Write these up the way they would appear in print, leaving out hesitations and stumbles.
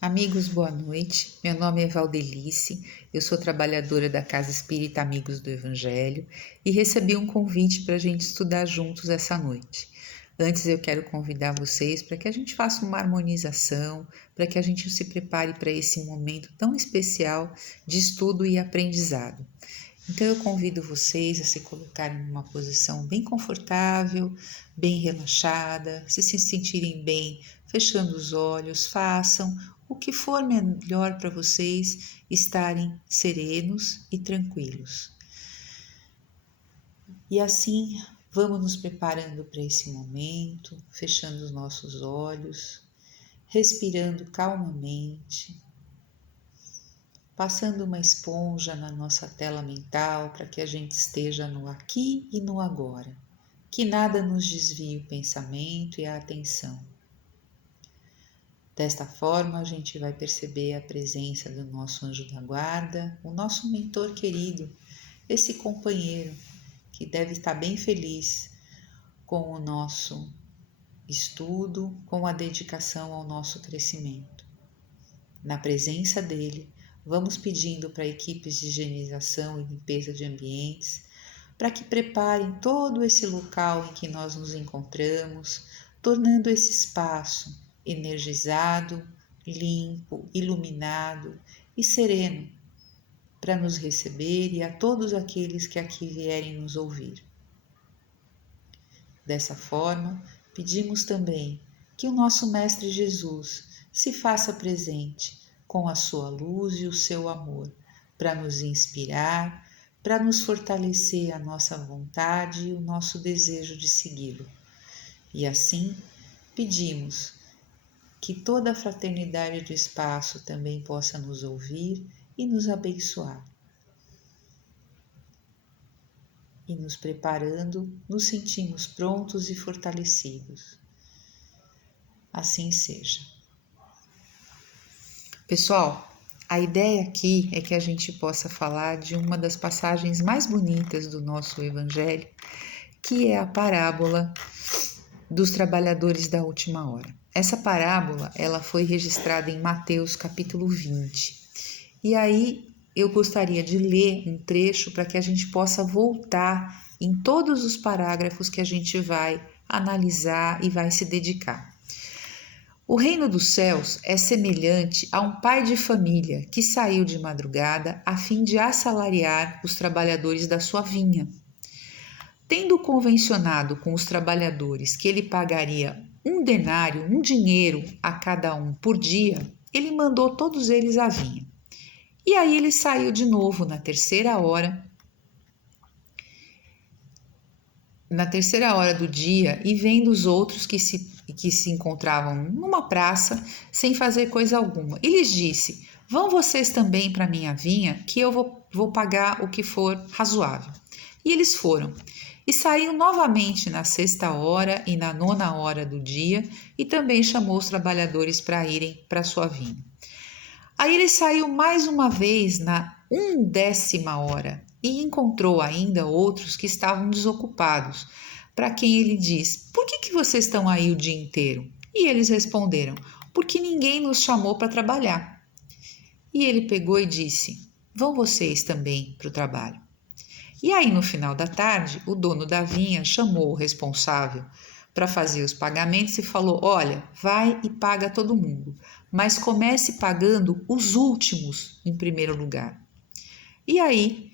Amigos, boa noite. Meu nome é Valdelice, eu sou trabalhadora da Casa Espírita Amigos do Evangelho e recebi um convite para a gente estudar juntos essa noite. Antes eu quero convidar vocês para que a gente faça uma harmonização, para que a gente se prepare para esse momento tão especial de estudo e aprendizado. Então eu convido vocês a se colocarem numa posição bem confortável, bem relaxada, se sentirem bem, fechando os olhos, façam o que for melhor para vocês estarem serenos e tranquilos. E assim vamos nos preparando para esse momento, fechando os nossos olhos, respirando calmamente, passando uma esponja na nossa tela mental para que a gente esteja no aqui e no agora, que nada nos desvie o pensamento e a atenção. Desta forma, a gente vai perceber a presença do nosso anjo da guarda, o nosso mentor querido, esse companheiro que deve estar bem feliz com o nosso estudo, com a dedicação ao nosso crescimento. Na presença dele, vamos pedindo para equipes de higienização e limpeza de ambientes para que preparem todo esse local em que nós nos encontramos, tornando esse espaço energizado, limpo, iluminado e sereno para nos receber e a todos aqueles que aqui vierem nos ouvir. Dessa forma, pedimos também que o nosso Mestre Jesus se faça presente com a sua luz e o seu amor, para nos inspirar, para nos fortalecer a nossa vontade e o nosso desejo de segui-lo. E assim, pedimos que toda a fraternidade do espaço também possa nos ouvir e nos abençoar. E nos preparando, nos sentimos prontos e fortalecidos. Assim seja. Pessoal, a ideia aqui é que a gente possa falar de uma das passagens mais bonitas do nosso Evangelho, que é a parábola dos trabalhadores da última hora. Essa parábola, ela foi registrada em Mateus capítulo 20. E aí eu gostaria de ler um trecho para que a gente possa voltar em todos os parágrafos que a gente vai analisar e vai se dedicar. O reino dos céus é semelhante a um pai de família que saiu de madrugada a fim de assalariar os trabalhadores da sua vinha. Tendo convencionado com os trabalhadores que ele pagaria um denário, um dinheiro a cada um por dia, ele mandou todos eles à vinha. E aí ele saiu de novo na terceira hora do dia e vendo os outros que se encontravam numa praça sem fazer coisa alguma. E lhes disse: vão vocês também para minha vinha, que eu vou pagar o que for razoável. E eles foram. E saiu novamente na sexta hora e na nona hora do dia, e também chamou os trabalhadores para irem para sua vinha. Aí ele saiu mais uma vez na 1ª hora e encontrou ainda outros que estavam desocupados, para quem ele diz: por que vocês estão aí o dia inteiro? E eles responderam: porque ninguém nos chamou para trabalhar. E ele pegou e disse: vão vocês também para o trabalho. E aí, no final da tarde, o dono da vinha chamou o responsável para fazer os pagamentos e falou: olha, vai e paga todo mundo, mas comece pagando os últimos em primeiro lugar. E aí,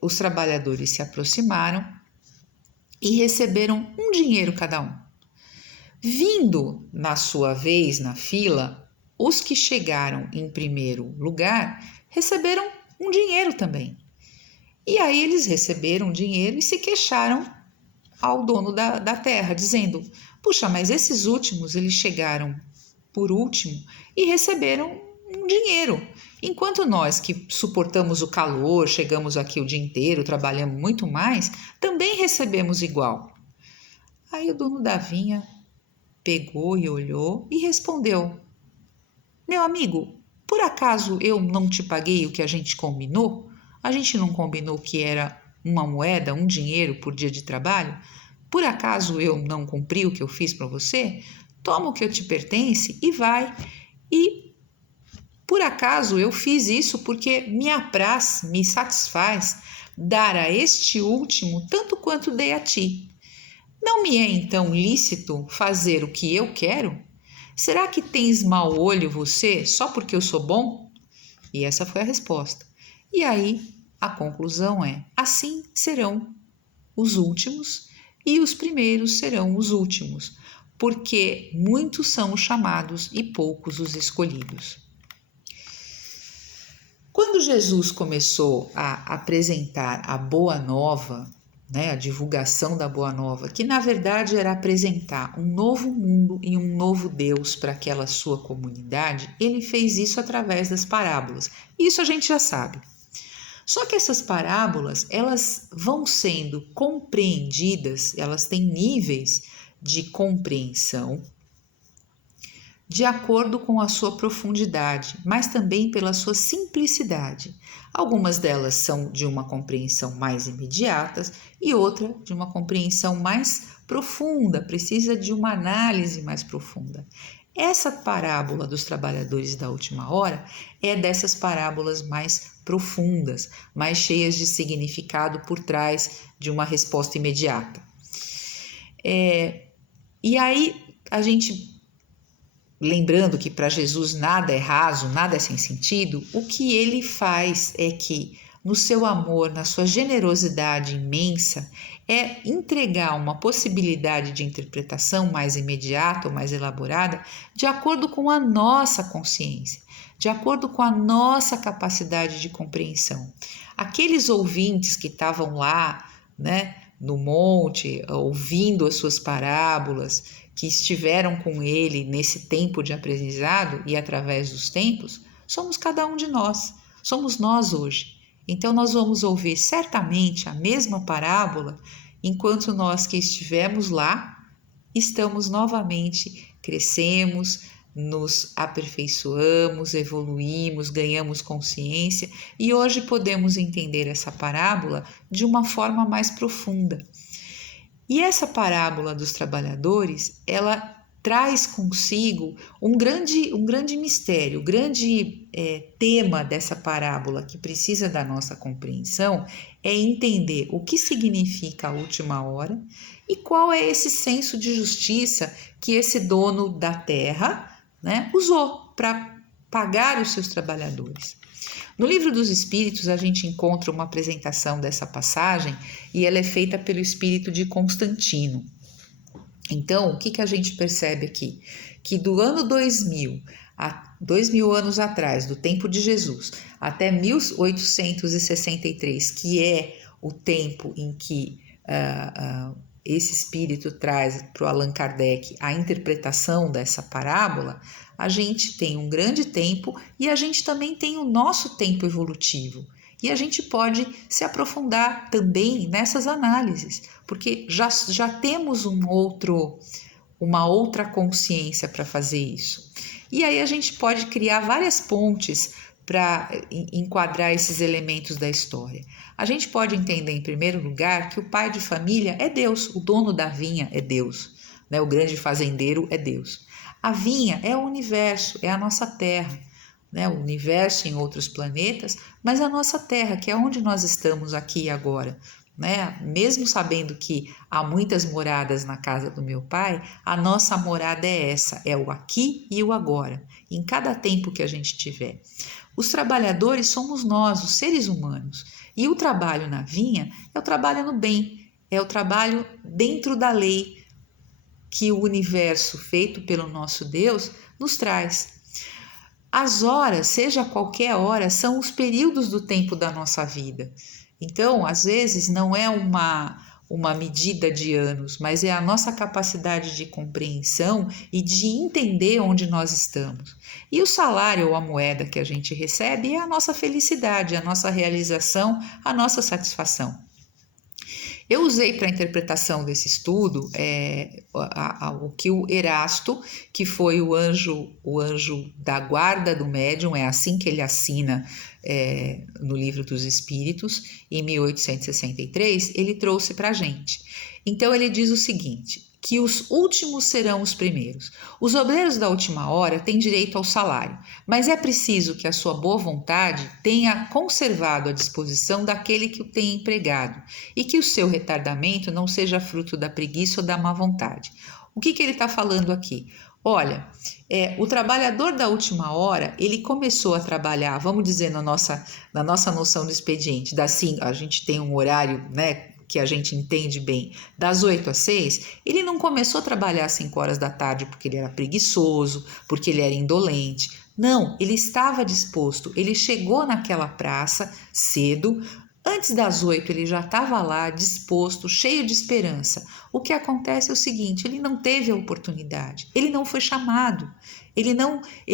os trabalhadores se aproximaram e receberam um dinheiro cada um. Vindo na sua vez na fila, os que chegaram em primeiro lugar receberam um dinheiro também. E aí eles receberam dinheiro e se queixaram ao dono da terra, dizendo: puxa, mas esses últimos, eles chegaram por último e receberam um dinheiro, enquanto nós que suportamos o calor, chegamos aqui o dia inteiro, trabalhamos muito mais, também recebemos igual. Aí o dono da vinha pegou e olhou e respondeu: meu amigo, por acaso eu não te paguei o que a gente combinou? A gente não combinou que era uma moeda, um dinheiro por dia de trabalho? Por acaso eu não cumpri o que eu fiz para você? Toma o que eu te pertence e vai. E por acaso eu fiz isso porque me apraz, me satisfaz dar a este último tanto quanto dei a ti. Não me é então lícito fazer o que eu quero? Será que tens mau olho você só porque eu sou bom? E essa foi a resposta. E aí a conclusão é: assim serão os últimos e os primeiros serão os últimos, porque muitos são os chamados e poucos os escolhidos. Quando Jesus começou a apresentar a Boa Nova, a divulgação da Boa Nova, que na verdade era apresentar um novo mundo e um novo Deus para aquela sua comunidade, ele fez isso através das parábolas. Isso a gente já sabe. Só que essas parábolas, elas vão sendo compreendidas, elas têm níveis de compreensão de acordo com a sua profundidade, mas também pela sua simplicidade. Algumas delas são de uma compreensão mais imediata e outra de uma compreensão mais profunda, precisa de uma análise mais profunda. Essa parábola dos trabalhadores da última hora é dessas parábolas mais profundas, mais cheias de significado por trás de uma resposta imediata. E aí a gente, lembrando que para Jesus nada é raso, nada é sem sentido, o que ele faz é que, no seu amor, na sua generosidade imensa, é entregar uma possibilidade de interpretação mais imediata ou mais elaborada, de acordo com a nossa consciência, de acordo com a nossa capacidade de compreensão. Aqueles ouvintes que estavam lá, no monte, ouvindo as suas parábolas, que estiveram com ele nesse tempo de aprendizado e através dos tempos, somos cada um de nós, somos nós hoje. Então nós vamos ouvir certamente a mesma parábola enquanto nós que estivemos lá estamos novamente, crescemos, nos aperfeiçoamos, evoluímos, ganhamos consciência e hoje podemos entender essa parábola de uma forma mais profunda. E essa parábola dos trabalhadores, ela traz consigo um grande mistério, o grande tema dessa parábola que precisa da nossa compreensão é entender o que significa a última hora e qual é esse senso de justiça que esse dono da terra, usou para pagar os seus trabalhadores. No Livro dos Espíritos, a gente encontra uma apresentação dessa passagem e ela é feita pelo espírito de Constantino. Então, o que a gente percebe aqui? Que do ano 2000, a 2000 anos atrás, do tempo de Jesus, até 1863, que é o tempo em que esse espírito traz para o Allan Kardec a interpretação dessa parábola, a gente tem um grande tempo e a gente também tem o nosso tempo evolutivo. E a gente pode se aprofundar também nessas análises, porque já temos uma outra consciência para fazer isso. E aí a gente pode criar várias pontes para enquadrar esses elementos da história. A gente pode entender, em primeiro lugar, que o pai de família é Deus, o dono da vinha é Deus, o grande fazendeiro é Deus. A vinha é o universo, é a nossa terra, o universo em outros planetas, mas a nossa terra, que é onde nós estamos aqui e agora. Mesmo sabendo que há muitas moradas na casa do meu pai, a nossa morada é essa, é o aqui e o agora, em cada tempo que a gente tiver. Os trabalhadores somos nós, os seres humanos, e o trabalho na vinha é o trabalho no bem, é o trabalho dentro da lei que o universo feito pelo nosso Deus nos traz. As horas, seja qualquer hora, são os períodos do tempo da nossa vida. Então, às vezes, não é uma medida de anos, mas é a nossa capacidade de compreensão e de entender onde nós estamos. E o salário ou a moeda que a gente recebe é a nossa felicidade, a nossa realização, a nossa satisfação. Eu usei para a interpretação desse estudo o que o Erasto, que foi o anjo da guarda do médium, é assim que ele assina no Livro dos Espíritos, em 1863, ele trouxe para a gente. Então ele diz o seguinte: que os últimos serão os primeiros. Os obreiros da última hora têm direito ao salário, mas é preciso que a sua boa vontade tenha conservado a disposição daquele que o tem empregado e que o seu retardamento não seja fruto da preguiça ou da má vontade. O que ele está falando aqui? Olha, o trabalhador da última hora, ele começou a trabalhar, vamos dizer, na nossa noção de expediente, a gente tem um horário, né, que a gente entende bem, das 8 às 6, ele não começou a trabalhar às 5 horas da tarde porque ele era preguiçoso, porque ele era indolente. Não, ele estava disposto, ele chegou naquela praça cedo. Antes das 8 ele já estava lá, disposto, cheio de esperança. O que acontece é o seguinte, ele não teve a oportunidade, ele não foi chamado, ele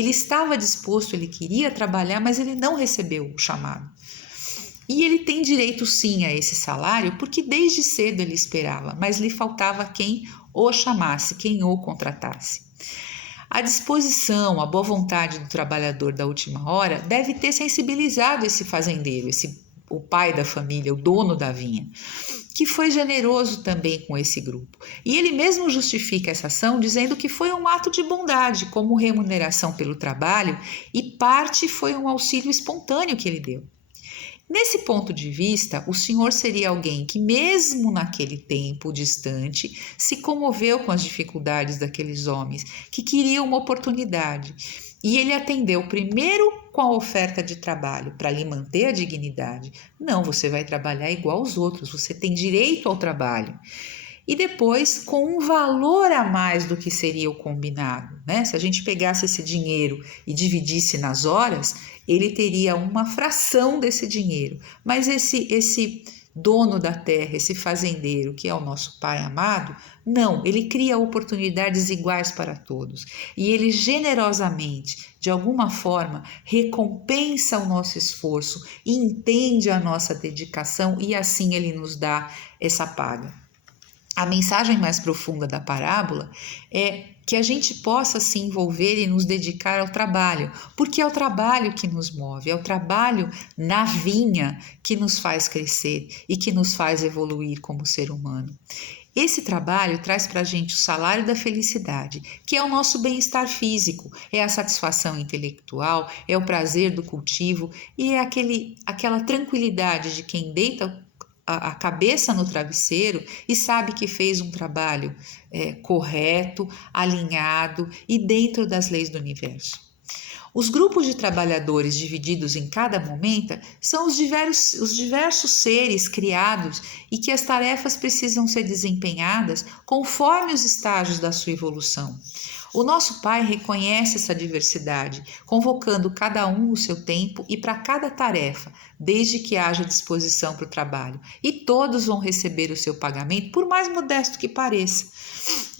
estava disposto, ele queria trabalhar, mas ele não recebeu o chamado. E ele tem direito sim a esse salário, porque desde cedo ele esperava, mas lhe faltava quem o chamasse, quem o contratasse. A disposição, a boa vontade do trabalhador da última hora deve ter sensibilizado esse fazendeiro, o pai da família, o dono da vinha, que foi generoso também com esse grupo. E ele mesmo justifica essa ação dizendo que foi um ato de bondade, como remuneração pelo trabalho, e parte foi um auxílio espontâneo que ele deu. Nesse ponto de vista, o Senhor seria alguém que, mesmo naquele tempo distante, se comoveu com as dificuldades daqueles homens que queriam uma oportunidade. E ele atendeu primeiro com a oferta de trabalho para lhe manter a dignidade. Não, você vai trabalhar igual aos outros, você tem direito ao trabalho. E depois com um valor a mais do que seria o combinado, né? Se a gente pegasse esse dinheiro e dividisse nas horas, ele teria uma fração desse dinheiro. Mas esse dono da terra, esse fazendeiro, que é o nosso Pai amado, não, ele cria oportunidades iguais para todos. E ele generosamente, de alguma forma, recompensa o nosso esforço e entende a nossa dedicação e assim ele nos dá essa paga. A mensagem mais profunda da parábola é que a gente possa se envolver e nos dedicar ao trabalho, porque é o trabalho que nos move, é o trabalho na vinha que nos faz crescer e que nos faz evoluir como ser humano. Esse trabalho traz para a gente o salário da felicidade, que é o nosso bem-estar físico, é a satisfação intelectual, é o prazer do cultivo e é aquela tranquilidade de quem deita a cabeça no travesseiro e sabe que fez um trabalho correto, alinhado e dentro das leis do universo. Os grupos de trabalhadores divididos em cada momento são os diversos seres criados e que as tarefas precisam ser desempenhadas conforme os estágios da sua evolução. O nosso Pai reconhece essa diversidade, convocando cada um o seu tempo e para cada tarefa, desde que haja disposição para o trabalho. E todos vão receber o seu pagamento, por mais modesto que pareça.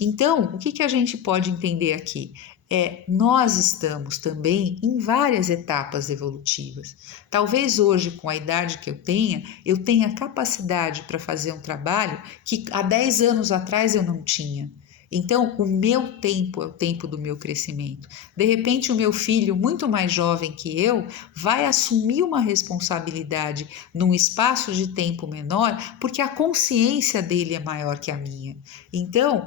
Então, o que a gente pode entender aqui? Nós estamos também em várias etapas evolutivas. Talvez hoje, com a idade que eu tenha capacidade para fazer um trabalho que há 10 anos atrás eu não tinha. Então, o meu tempo é o tempo do meu crescimento. De repente, o meu filho, muito mais jovem que eu, vai assumir uma responsabilidade num espaço de tempo menor, porque a consciência dele é maior que a minha. Então,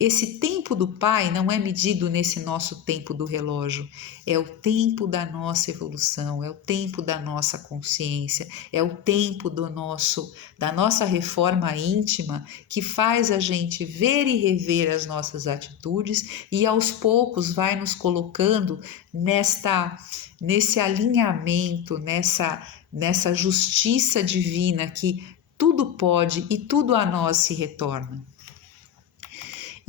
esse tempo do Pai não é medido nesse nosso tempo do relógio, é o tempo da nossa evolução, é o tempo da nossa consciência, é o tempo da nossa reforma íntima que faz a gente ver e rever as nossas atitudes e aos poucos vai nos colocando nesse alinhamento, nessa justiça divina que tudo pode e tudo a nós se retorna.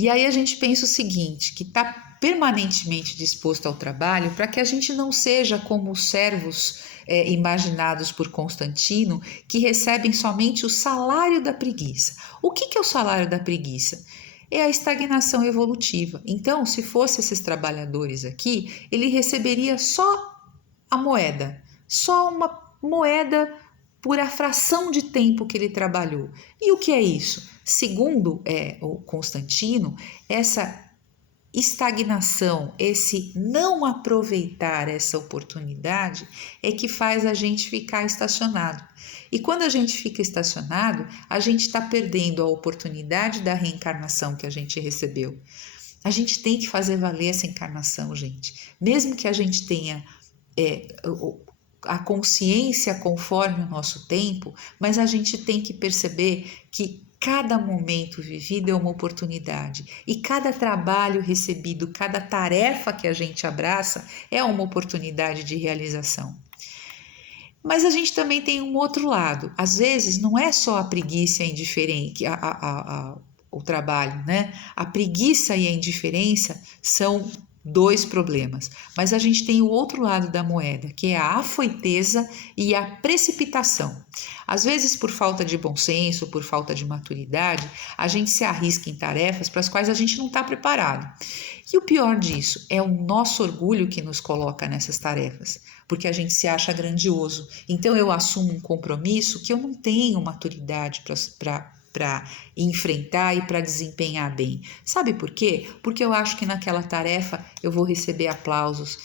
E aí a gente pensa o seguinte, que está permanentemente disposto ao trabalho para que a gente não seja como os servos imaginados por Constantino, que recebem somente o salário da preguiça. O que é o salário da preguiça? É a estagnação evolutiva. Então, se fosse esses trabalhadores aqui, ele receberia só a moeda, só uma moeda por a fração de tempo que ele trabalhou. E o que é isso? Segundo o Constantino, essa estagnação, esse não aproveitar essa oportunidade é que faz a gente ficar estacionado. E quando a gente fica estacionado, a gente está perdendo a oportunidade da reencarnação que a gente recebeu. A gente tem que fazer valer essa encarnação, gente. Mesmo que a gente tenha a consciência conforme o nosso tempo, mas a gente tem que perceber que cada momento vivido é uma oportunidade e cada trabalho recebido, cada tarefa que a gente abraça é uma oportunidade de realização. Mas a gente também tem um outro lado. Às vezes não é só a preguiça e a indiferença, o trabalho, né? A preguiça e a indiferença são dois problemas, mas a gente tem o outro lado da moeda, que é a afoiteza e a precipitação. Às vezes, por falta de bom senso, por falta de maturidade, a gente se arrisca em tarefas para as quais a gente não está preparado. E o pior disso é o nosso orgulho que nos coloca nessas tarefas, porque a gente se acha grandioso. Então eu assumo um compromisso que eu não tenho maturidade para enfrentar e para desempenhar bem. Sabe por quê? Porque eu acho que naquela tarefa eu vou receber aplausos,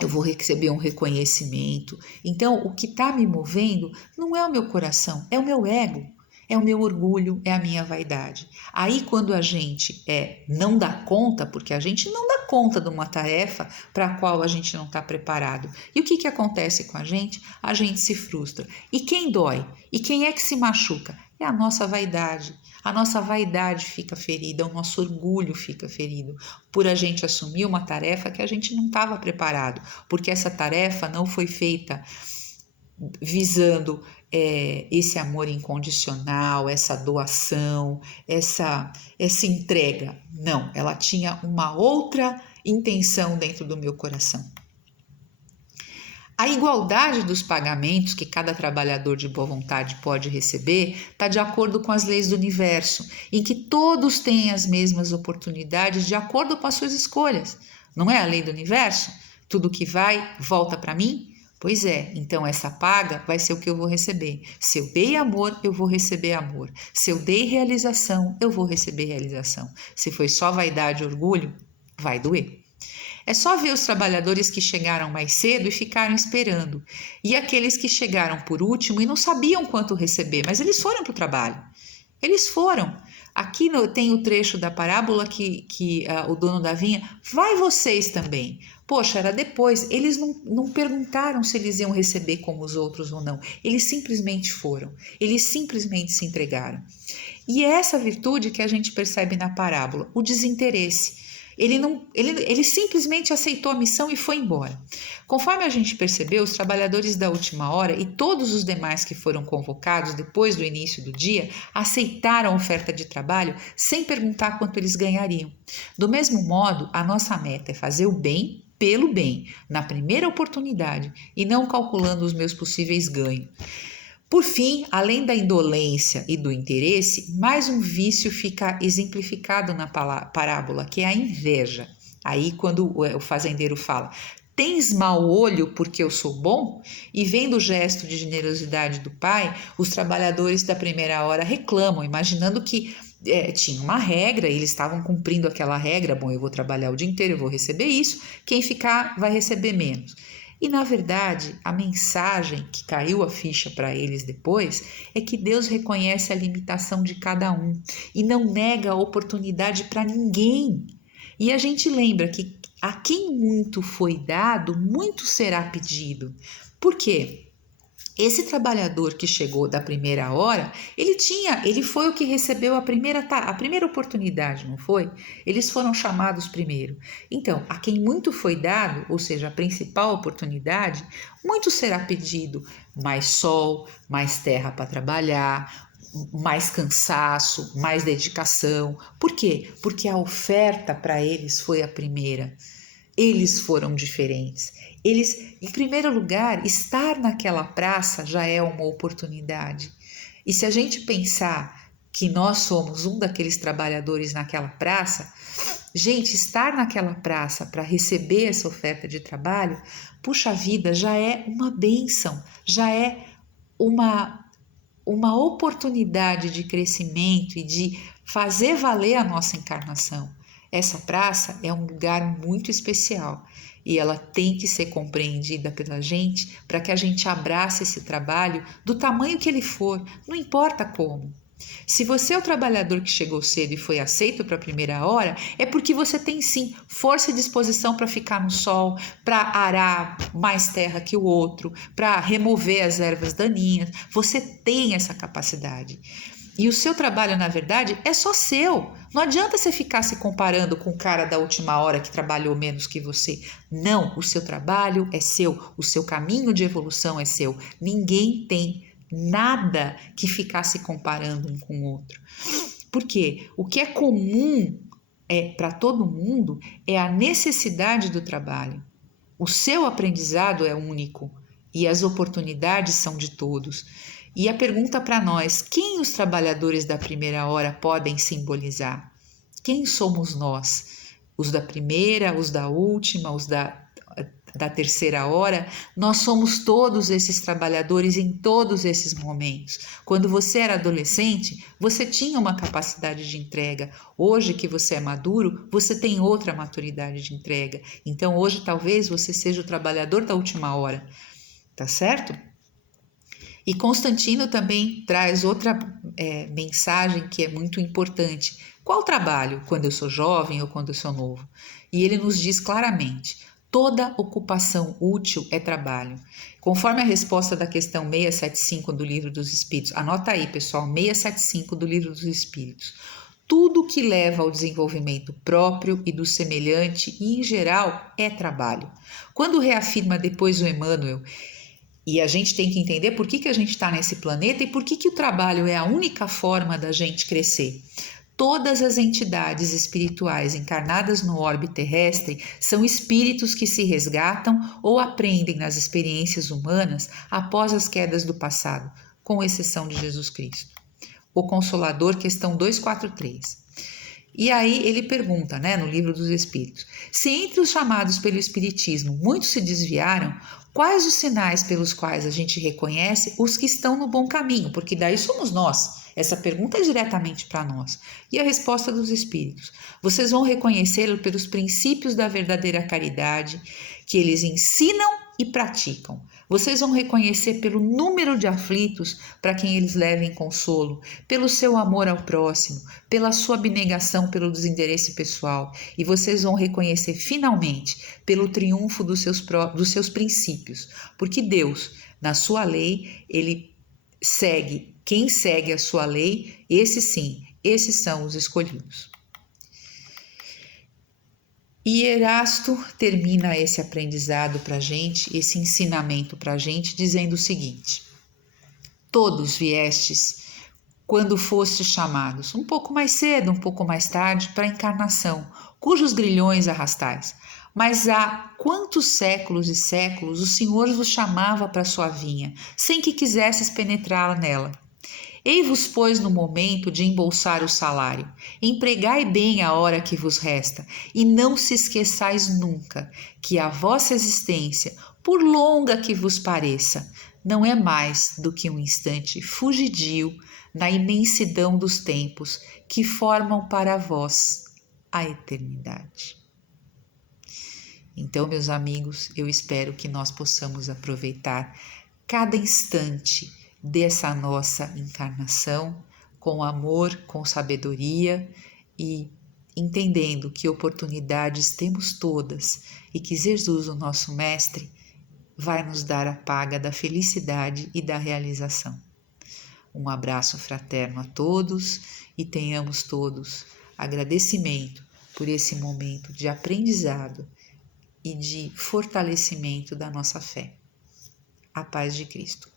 eu vou receber um reconhecimento. Então, o que está me movendo não é o meu coração, é o meu ego, é o meu orgulho, é a minha vaidade. Aí, quando a gente não dá conta, porque a gente não dá conta de uma tarefa para a qual a gente não está preparado. E o que acontece com a gente? A gente se frustra. E quem dói? E quem é que se machuca? É a nossa vaidade. A nossa vaidade fica ferida, o nosso orgulho fica ferido por a gente assumir uma tarefa que a gente não estava preparado, porque essa tarefa não foi feita visando esse amor incondicional, essa doação, essa entrega. Não, ela tinha uma outra intenção dentro do meu coração. A igualdade dos pagamentos que cada trabalhador de boa vontade pode receber está de acordo com as leis do universo, em que todos têm as mesmas oportunidades de acordo com as suas escolhas. Não é a lei do universo? Tudo que vai, volta para mim? Pois é, então essa paga vai ser o que eu vou receber. Se eu dei amor, eu vou receber amor. Se eu dei realização, eu vou receber realização. Se foi só vaidade e orgulho, vai doer. É só ver os trabalhadores que chegaram mais cedo e ficaram esperando, e aqueles que chegaram por último e não sabiam quanto receber, mas eles foram para o trabalho. Eles foram. Aqui tem o trecho da parábola que o dono da vinha, vai vocês também. Poxa, era depois. Eles não perguntaram se eles iam receber como os outros ou não. Eles simplesmente foram. Eles simplesmente se entregaram. E é essa virtude que a gente percebe na parábola, o desinteresse. Ele simplesmente aceitou a missão e foi embora. Conforme a gente percebeu, os trabalhadores da última hora e todos os demais que foram convocados depois do início do dia aceitaram a oferta de trabalho sem perguntar quanto eles ganhariam. Do mesmo modo, a nossa meta é fazer o bem pelo bem, na primeira oportunidade, e não calculando os meus possíveis ganhos. Por fim, além da indolência e do interesse, mais um vício fica exemplificado na parábola, que é a inveja. Aí, quando o fazendeiro fala, tens mau olho porque eu sou bom? E vendo o gesto de generosidade do pai, os trabalhadores da primeira hora reclamam, imaginando que tinha uma regra e eles estavam cumprindo aquela regra. Bom, eu vou trabalhar o dia inteiro, eu vou receber isso, quem ficar vai receber menos. E, na verdade, a mensagem que caiu a ficha para eles depois é que Deus reconhece a limitação de cada um e não nega a oportunidade para ninguém. E a gente lembra que a quem muito foi dado, muito será pedido. Por quê? Esse trabalhador que chegou da primeira hora, ele foi o que recebeu a primeira oportunidade, não foi? Eles foram chamados primeiro. Então, a quem muito foi dado, ou seja, a principal oportunidade, muito será pedido. Mais sol, mais terra para trabalhar, mais cansaço, mais dedicação. Por quê? Porque a oferta para eles foi a primeira. Eles foram diferentes. Em primeiro lugar, estar naquela praça já é uma oportunidade. E se a gente pensar que nós somos um daqueles trabalhadores naquela praça, gente, estar naquela praça para receber essa oferta de trabalho, puxa vida, já é uma bênção, já é uma oportunidade de crescimento e de fazer valer a nossa encarnação. Essa praça é um lugar muito especial e ela tem que ser compreendida pela gente para que a gente abrace esse trabalho do tamanho que ele for, não importa como. Se você é o trabalhador que chegou cedo e foi aceito para a primeira hora, é porque você tem sim força e disposição para ficar no sol, para arar mais terra que o outro, para remover as ervas daninhas. Você tem essa capacidade. E o seu trabalho, na verdade, é só seu. Não adianta você ficar se comparando com o cara da última hora que trabalhou menos que você. Não, o seu trabalho é seu, o seu caminho de evolução é seu. Ninguém tem nada que ficar se comparando um com o outro. Porque o que é comum para todo mundo é a necessidade do trabalho. O seu aprendizado é único e as oportunidades são de todos. E a pergunta para nós: quem os trabalhadores da primeira hora podem simbolizar? Quem somos nós? Os da primeira, os da última, os da terceira hora? Nós somos todos esses trabalhadores em todos esses momentos. Quando você era adolescente, você tinha uma capacidade de entrega. Hoje que você é maduro, você tem outra maturidade de entrega. Então hoje talvez você seja o trabalhador da última hora, tá certo? E Constantino também traz outra mensagem que é muito importante. Qual trabalho? Quando eu sou jovem ou quando eu sou novo? E ele nos diz claramente: toda ocupação útil é trabalho. Conforme a resposta da questão 675 do Livro dos Espíritos, anota aí, pessoal, 675 do Livro dos Espíritos. Tudo que leva ao desenvolvimento próprio e do semelhante e, em geral, é trabalho. Quando reafirma depois o Emmanuel, e a gente tem que entender por que a gente está nesse planeta e por que o trabalho é a única forma da gente crescer. Todas as entidades espirituais encarnadas no orbe terrestre são espíritos que se resgatam ou aprendem nas experiências humanas após as quedas do passado, com exceção de Jesus Cristo. O Consolador, questão 243. E aí ele pergunta, no Livro dos Espíritos, se entre os chamados pelo Espiritismo muitos se desviaram, quais os sinais pelos quais a gente reconhece os que estão no bom caminho? Porque daí somos nós. Essa pergunta é diretamente para nós. E a resposta dos Espíritos: vocês vão reconhecê-lo pelos princípios da verdadeira caridade que eles ensinam e praticam. Vocês vão reconhecer pelo número de aflitos para quem eles levem consolo, pelo seu amor ao próximo, pela sua abnegação pelo desinteresse pessoal, e vocês vão reconhecer finalmente pelo triunfo dos seus princípios, porque Deus, na sua lei, ele segue, quem segue a sua lei, esses são os escolhidos. E Erasto termina esse aprendizado para a gente, esse ensinamento para a gente, dizendo o seguinte: todos viestes quando fostes chamados, um pouco mais cedo, um pouco mais tarde, para a encarnação, cujos grilhões arrastais. Mas há quantos séculos e séculos o Senhor vos chamava para sua vinha, sem que quisesses penetrar nela. Ei-vos, pois, no momento de embolsar o salário. Empregai bem a hora que vos resta, e não se esqueçais nunca que a vossa existência, por longa que vos pareça, não é mais do que um instante fugidio na imensidão dos tempos que formam para vós a eternidade. Então, meus amigos, eu espero que nós possamos aproveitar cada instante dessa nossa encarnação com amor, com sabedoria e entendendo que oportunidades temos todas e que Jesus, o nosso Mestre, vai nos dar a paga da felicidade e da realização. Um abraço fraterno a todos e tenhamos todos agradecimento por esse momento de aprendizado e de fortalecimento da nossa fé. A paz de Cristo.